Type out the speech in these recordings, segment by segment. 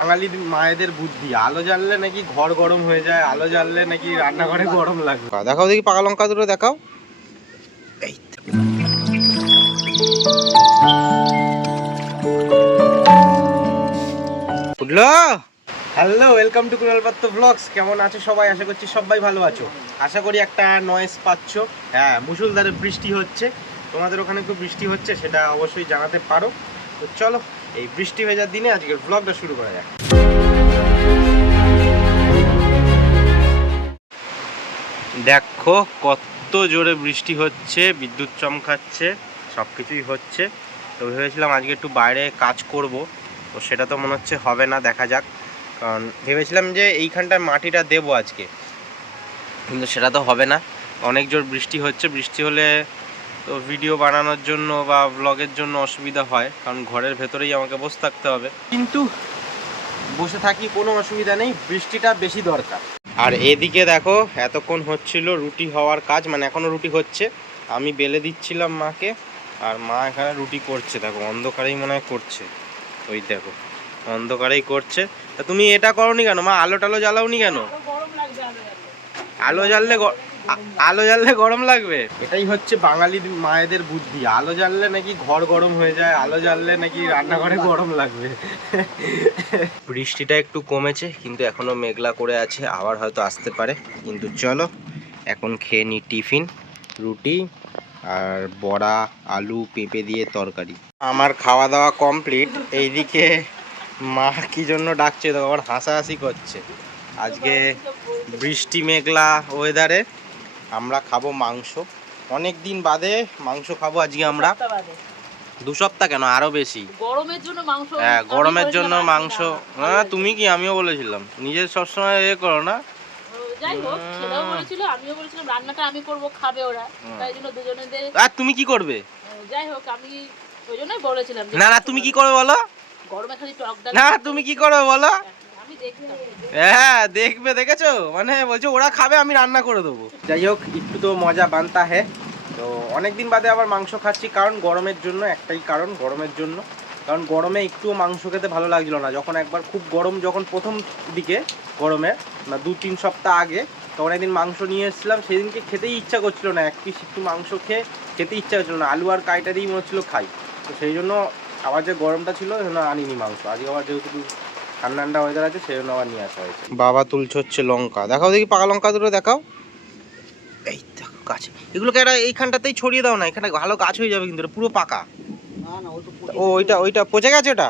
বাঙালির মায়েদের বুদ্ধি, আলো জ্বাললে নাকি ঘর গরম হয়ে যায়, আলো জ্বাললে নাকি রান্নাঘরে গরম লাগে। দেখাও দেখি পাকা লঙ্কা দুটো দেখাও। এই উঠলো। হ্যালো, ওয়েলকাম টু কুণাল পাত্র ব্লগস। কেমন আছো সবাই? আশা করছি সবাই ভালো আছো। আশা করি একটা নয়েজ পাচ্ছ। হ্যাঁ, মুষলধারে বৃষ্টি হচ্ছে। তোমাদের ওখানে একটু বৃষ্টি হচ্ছে সেটা অবশ্যই জানাতে পারো। তো চলো এই বৃষ্টি ভেজার দিনে আজকের ব্লগটা শুরু করা যাক। দেখো কত জোরে বৃষ্টি হচ্ছে, বিদ্যুৎ চমকাচ্ছে, সব কিছুই হচ্ছে। তো ভেবেছিলাম আজকে একটু বাইরে কাজ করব, তো সেটা তো মনে হচ্ছে হবে না, দেখা যাক। কারণ ভেবেছিলাম যে এইখানটায় মাটিটা দেবো আজকে, কিন্তু সেটা তো হবে না। অনেক জোর বৃষ্টি হচ্ছে, বৃষ্টি হলে তো ভিডিও বানানোর জন্য বা ব্লগের জন্য অসুবিধা হয়, কারণ ঘরের ভেতরেই আমাকে বসে থাকতে হবে। কিন্তু বসে থাকি, কোনো অসুবিধা নেই, বৃষ্টিটা বেশি দরকার। আর এদিকে দেখো এতক্ষণ হচ্ছিল রুটি হওয়ার কাজ, মানে এখনও রুটি হচ্ছে। আমি বেলে দিচ্ছিলাম মাকে, আর মা এখানে রুটি করছে। দেখো অন্ধকারেই মনে হয় করছে, ওই দেখো অন্ধকারেই করছে। তা তুমি এটা করোনি কেন মা? আলো টালো জ্বালাওনি কেন? আলো জ্বাললে আলো জ্বাললে গরম লাগবে। এটাই হচ্ছে বাঙালির মায়েদের বুদ্ধি, আলো জ্বাললে নাকি ঘর গরম হয়ে যায়, আলো জ্বাললে নাকি রান্নাঘরে গরম লাগবে। বৃষ্টিটা একটু কমেছে, কিন্তু এখনো মেঘলা করে আছে, আবার হয়তো আসতে পারে। কিন্তু চলো এখন খেয়ে নিই টিফিন, রুটি আর বড়া, আলু পেঁপে দিয়ে তরকারি। আমার খাওয়া দাওয়া কমপ্লিট। এইদিকে মা কি জন্য ডাকছে তো আবার হাসাহাসি করছে। আজকে বৃষ্টি মেঘলা ওয়েদারে আমরা খাবো মাংস। অনেক দিন বাদে মাংস খাবো আজকে আমরা। 2 সপ্তাহ কেন, আরো বেশি। গরমের জন্য মাংস। হ্যাঁ, গরমের জন্য মাংস। হ্যাঁ, তুমি কি? আমিও বলেছিলাম, নিজের সবসময় এ করো না। যাই হোক, ছেলেও বলেছিল, আমিও বলেছিলাম রান্নাটা আমি করব, খাবে ওরা, তাই জন্য দুজনেদের। আর তুমি কি করবে? যাই হোক, আমি ওই জন্যই বলেছিলাম। না না, তুমি কি করবে বলো? গরমে খালি টক ডাল। না, তুমি কি করবে বলো? আমি দেখতাম। হ্যাঁ দেখবে, দেখেছো? মানে বলছো ওরা খাবে, আমি রান্না করে দেবো। যাই হোক, একটু তো মজা বানতা হ্যাঁ। তো অনেকদিন বাদে আবার মাংস খাচ্ছি, কারণ গরমের জন্য। একটাই কারণ, গরমের জন্য। কারণ গরমে একটুও মাংস খেতে ভালো লাগছিল না। যখন একবার খুব গরম, যখন প্রথম দিকে গরমে, না 2-3 সপ্তাহ আগে, তখন একদিন মাংস নিয়ে এসেছিলাম। সেদিনকে খেতেই ইচ্ছা করছিল না, এক পিস একটু মাংস খেতে ইচ্ছা করছিল না। আলু আর কাইটা দিয়েই মনে হচ্ছিলো খাই। তো সেই জন্য আবার যে গরমটা ছিল সেই জন্য আনিনি মাংস। আজকে আবার যেহেতু ঠান্ডা ঠান্ডা ওয়েদার আছে, সেই জন্য আবার নিয়ে আসা হয়েছে। বাবা তুলছে হচ্ছে লঙ্কা। দেখাও দেখি পাকা লঙ্কা দুটো দেখাও। এই দেখো গাছে, এগুলোকে একটা এইখানটাতেই ছড়িয়ে দাও না, এখানে ভালো গাছ হয়ে যাবে। কিন্তু এটা পুরো পাকা। ও ওইটা পচে গেছে ওটা।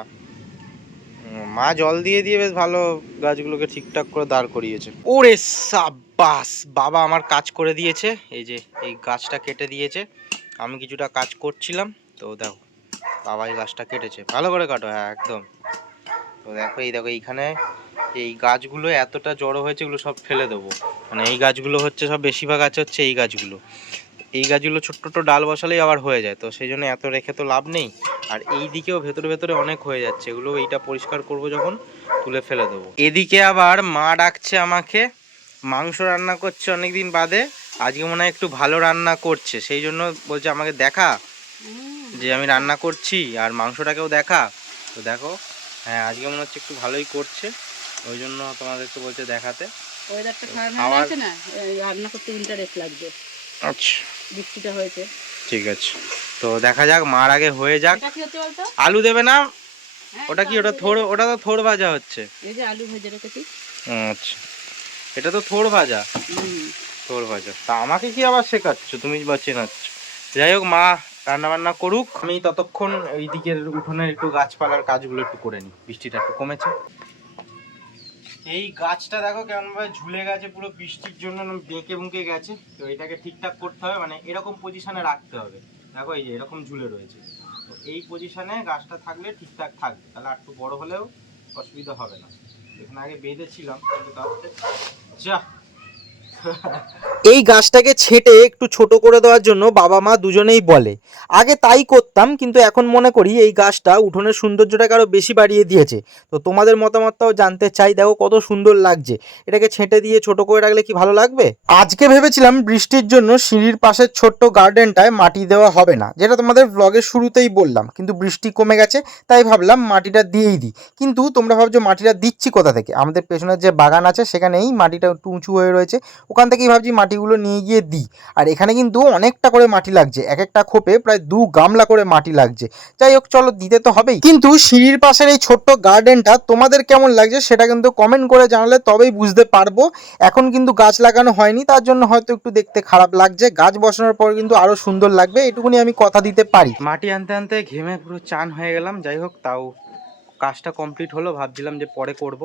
মা জল দিয়ে দিয়ে বেশ ভালো গাছগুলোকে ঠিকঠাক করে দাঁড় করিয়েছে। ওরে সাবাস, বাবা আমার কাজ করে দিয়েছে। এই যে এই গাছটা কেটে দিয়েছে, আমি কিছুটা কাজ করছিলাম। তো দেখো বাবা এই গাছটা কেটেছে, ভালো করে কাটো। হ্যাঁ একদম। তো দেখো এইখানে এই গাছগুলো এতটা জড়ো হয়েছে, এগুলো সব ফেলে দেবো। মানে এই গাছগুলো হচ্ছে সব, বেশিরভাগ আছে হচ্ছে এই গাছগুলো। ছোট্ট ছোট্ট ডাল বসালেই আবার হয়ে যায়, তো সেই জন্য এত রেখে তো লাভ নেই। আর এই দিকেও ভেতরে ভেতরে অনেক হয়ে যাচ্ছে, এগুলো এইটা পরিষ্কার করব যখন, তুলে ফেলে দেবো। এদিকে আবার মা ডাকছে আমাকে, মাংস রান্না করছে অনেকদিন বাদে। আজকে মনে হয় একটু ভালো রান্না করছে, সেই জন্য বলছে আমাকে দেখা যে আমি রান্না করছি, আর মাংসটাকেও দেখা। তো দেখো, হ্যাঁ আজকে মনে হচ্ছে একটু ভালোই করছে, ওই জন্য তোমাদেরকে বলছে দেখাতে। ওয়েদারটা খারাপ আছে না, রান্না করতে ইন্টারেস্ট লাগবে। আচ্ছা, বৃষ্টিটা হয়েছে, ঠিক আছে। তো দেখা যাক, মার আগে হয়ে যাক। এটা কি হচ্ছে বলতো? আলু দেবে না? ওটা কি? ওটা তো থোড় ভাজা হচ্ছে। এই যে আলু ভেজে রেখেছি। আচ্ছা, এটা তো থোড় ভাজা। থোড় ভাজা তা আমাকে কি আবার শেখাচ্ছ তুমি বা চেনাচ্ছ? যাই হোক, মা রান্না বান্না করুক, আমি ততক্ষণ এই দিকের উঠোনের একটু গাছপালার কাজগুলো একটু করে নিই। বৃষ্টিটা একটু কমেছে। এই গাছটা দেখো কেমন ভাবে ঝুলে গেছে, পুরো বৃষ্টির জন্য বেঁকে বুঁকে গেছে। তো এটাকে ঠিকঠাক করতে হবে, মানে এরকম পজিশনে রাখতে হবে। দেখো এই যে এরকম ঝুলে রয়েছে, তো এই পজিশনে গাছটা থাকলে ঠিকঠাক থাকবে, তাহলে একটু বড় হলেও অসুবিধা হবে না। এখানে আগে বেঁধেছিলাম, কিন্তু যা এই গাছটাকে ছেঁটে একটু ছোট করে দেওয়ার জন্য বাবা মা দুজনেই বলে। আগে তাই করতাম, কিন্তু এখন মনে করি এই গাছটা উঠোনের সৌন্দর্যটাকে আরও বেশি বাড়িয়ে দিয়েছে। তো তোমাদের মতামতটাও জানতে চাই। দেখো কত সুন্দর লাগছে, এটাকে ছেঁটে দিয়ে ছোট করে রাখলে কি ভালো লাগবে? আজকে ভেবেছিলাম বৃষ্টির জন্য সিঁড়ির পাশের ছোট্ট গার্ডেনটায় মাটি দেওয়া হবে না, যেটা তোমাদের ব্লগের শুরুতেই বললাম, কিন্তু বৃষ্টি কমে গেছে তাই ভাবলাম মাটিটা দিয়েই দিই। কিন্তু তোমরা ভাবছো মাটিটা দিচ্ছি কোথা থেকে? আমাদের পেছনের যে বাগান আছে সেখানেই মাটিটা একটু উঁচু হয়ে রয়েছে, ওখান থেকেই ভাবছি মাটিগুলো নিয়ে গিয়ে দিই। আর এখানে কিন্তু অনেকটা করে মাটি লাগছে, এক একটা খোপে প্রায় 2 গামলা করে মাটি লাগছে। যাই হোক, চলো দিতে তো হবেই। কিন্তু সিঁড়ির পাশের এই ছোট্ট গার্ডেনটা তোমাদের কেমন লাগছে সেটা কিন্তু কমেন্ট করে জানালে তবেই বুঝতে পারবো। এখন কিন্তু গাছ লাগানো হয়নি, তার জন্য হয়তো একটু দেখতে খারাপ লাগছে। গাছ বসানোর পর কিন্তু আরো সুন্দর লাগবে, এটুকুনি আমি কথা দিতে পারি। মাটি আনতে আনতে ঘেমে পুরো চান হয়ে গেলাম। যাই হোক, তাও কাজটা কমপ্লিট হলো। ভাবছিলাম যে পরে করব,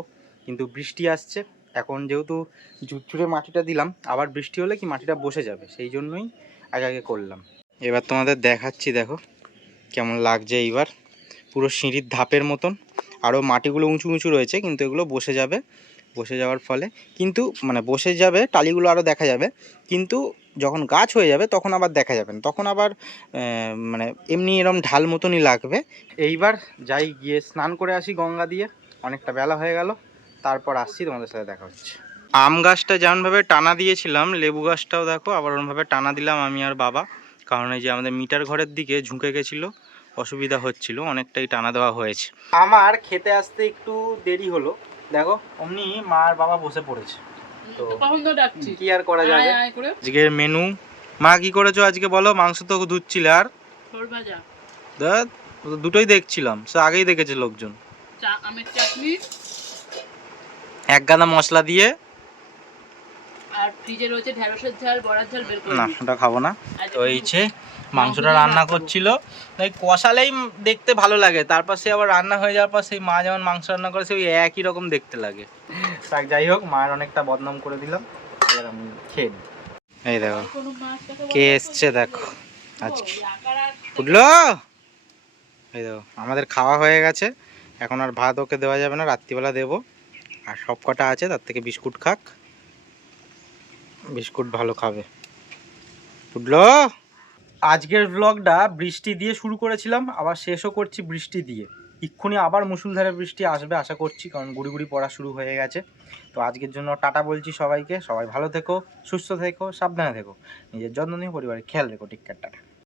কিন্তু বৃষ্টি আসছে। এখন যেহেতু ঝুরঝুরে মাটিটা দিলাম, আবার বৃষ্টি হলে কি মাটিটা বসে যাবে, সেই জন্যই আগে আগে করলাম। এবার তোমাদের দেখাচ্ছি, দেখো কেমন লাগছে। এইবার পুরো সিঁড়ির ধাপের মতন আরও মাটিগুলো উঁচু উঁচু রয়েছে, কিন্তু এগুলো বসে যাবে। বসে যাওয়ার ফলে কিন্তু মানে বসে যাবে, টালিগুলো আরও দেখা যাবে, কিন্তু যখন গাছ হয়ে যাবে তখন আবার দেখা যাবে না, তখন আবার মানে এমনি এরম ঢাল মতনই লাগবে। এইবার যাই, গিয়ে স্নান করে আসি গঙ্গা দিয়ে, অনেকটা বেলা হয়ে গেল, তারপর আসছি, তোমাদের সাথে দেখা হচ্ছে। আম গাছটা যেমনভাবে টানা দিয়েছিলাম, লেবু গাছটাও দেখো আবার ওরমভাবে টানা দিলাম আমি আর বাবা, কারণ এই যে আমাদের মিটার ঘরের দিকে ঝুঁকে গেছিলো, অসুবিধা হচ্ছিল, অনেকটাই টানা দেওয়া হয়েছে। আমার খেতে আসতে একটু দেরি হলো, দেখো অমনি মা আর বাবা বসে পড়েছে। তো কি আর করা যাবে। আজকের মেনু, মা কি করেছো আজকে বলো? মাংস তো ধুচ্ছিলে, আর দুটোই দেখছিলাম, সে আগেই দেখেছে লোকজন। আমের চাটনি, এক গাদা মশলা দিয়ে, আর ফ্রিজে রয়েছে ঢেঁড়সের ঝাল, বড়ার ঝাল বের করে না দিই। ওটা খাবো না। তো এইছে মাংসটা রান্না করছিল, তাই কষালেই দেখতে ভালো লাগে, তারপর সে আবার রান্না হয়ে যাওয়ার পর সেই মা যেমন মাংস রান্না করে সেই একই রকম দেখতে লাগে। তাই যাই হোক, মায়ের অনেকটা বদনাম করে দিলাম, এবার আমি খেয়ে নিই। এই দেখো কে এসছে, দেখো আজকে উঠলো। এই দেখো আমাদের খাওয়া হয়ে গেছে, এখন আর ভাত ওকে দেওয়া যাবে না, রাত্রিবেলা দেবো। আর সব কটা আছে তার থেকে বিস্কুট খাক, বিস্কুট ভালো খাবে। উঠলো। আজকের ব্লগটা বৃষ্টি দিয়ে শুরু করেছিলাম, আবার শেষও করছি বৃষ্টি দিয়ে। এক্ষুনি আবার মুষলধারে বৃষ্টি আসবে আশা করছি, কারণ গুড়ি গুড়ি পড়া শুরু হয়ে গেছে। তো আজকের জন্য টাটা বলছি সবাইকে, সবাই ভালো থেকো, সুস্থ থেকো, সাবধানে থেকো, নিজের যত্ন নিয়ে পরিবারের খেয়াল রেখো। টিক্কার টাটা।